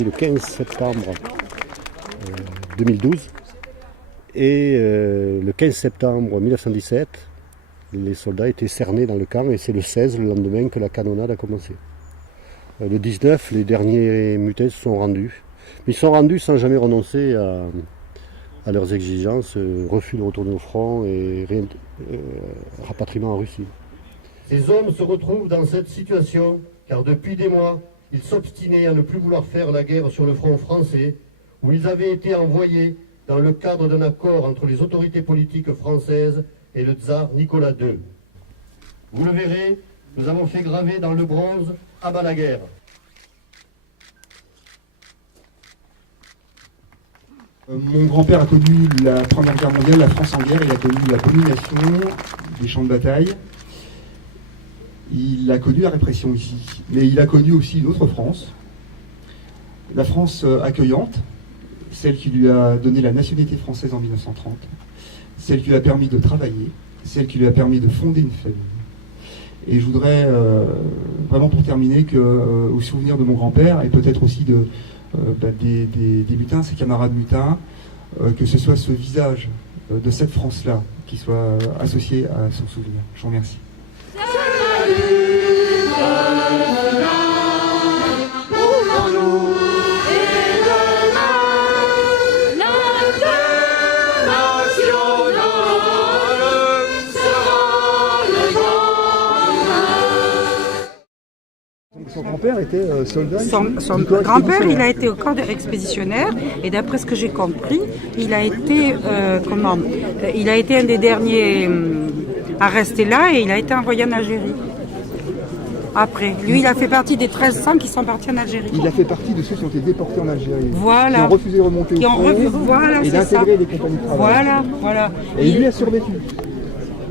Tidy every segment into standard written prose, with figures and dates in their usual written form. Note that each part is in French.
aujourd'hui le 15 septembre 2012. Et le 15 septembre 1917, les soldats étaient cernés dans le camp et c'est le 16, le lendemain, que la canonnade a commencé. Le 19, les derniers mutés se sont rendus. Mais ils sont rendus sans jamais renoncer à leurs exigences, refus de retourner au front et rapatriement en Russie. Ces hommes se retrouvent dans cette situation car depuis des mois, ils s'obstinaient à ne plus vouloir faire la guerre sur le front français, où ils avaient été envoyés dans le cadre d'un accord entre les autorités politiques françaises et le tsar Nicolas II. Vous le verrez, nous avons fait graver dans le bronze « À bas la guerre ». Mon grand-père a connu la Première Guerre mondiale, la France en guerre, il a connu la domination des champs de bataille, il a connu la répression ici, mais il a connu aussi une autre France, la France accueillante, celle qui lui a donné la nationalité française en 1930, celle qui lui a permis de travailler, celle qui lui a permis de fonder une famille. Et je voudrais vraiment pour terminer au souvenir de mon grand-père et peut-être aussi des mutins, ses camarades mutins, que ce soit ce visage de cette France-là qui soit associé à son souvenir. Je vous remercie. Son grand-père était soldat. Son grand-père, il a été au camp expéditionnaire et d'après ce que j'ai compris, il a été il a été un des derniers à rester là et il a été envoyé en Algérie. Après, lui, il a fait partie des 1300 qui sont partis en Algérie. Il a fait partie de ceux qui ont été déportés en Algérie. Voilà. Qui ont refusé de remonter au front voilà, et d'intégrer les compagnies de travail. Voilà. Et lui a survécu.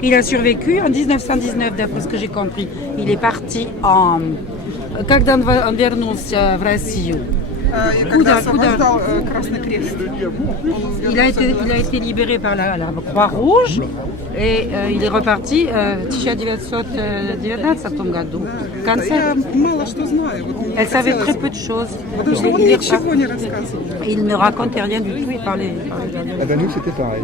Il a survécu en 1919, d'après ce que j'ai compris. Il est parti en... Когда он вернулся в Россию. Куда? Il a été libéré par la Croix-Rouge et il est reparti в 1919 году. Elle savait très peu de choses. Il ne racontait rien du tout. Il parlait. Ah ben nous c'était pareil.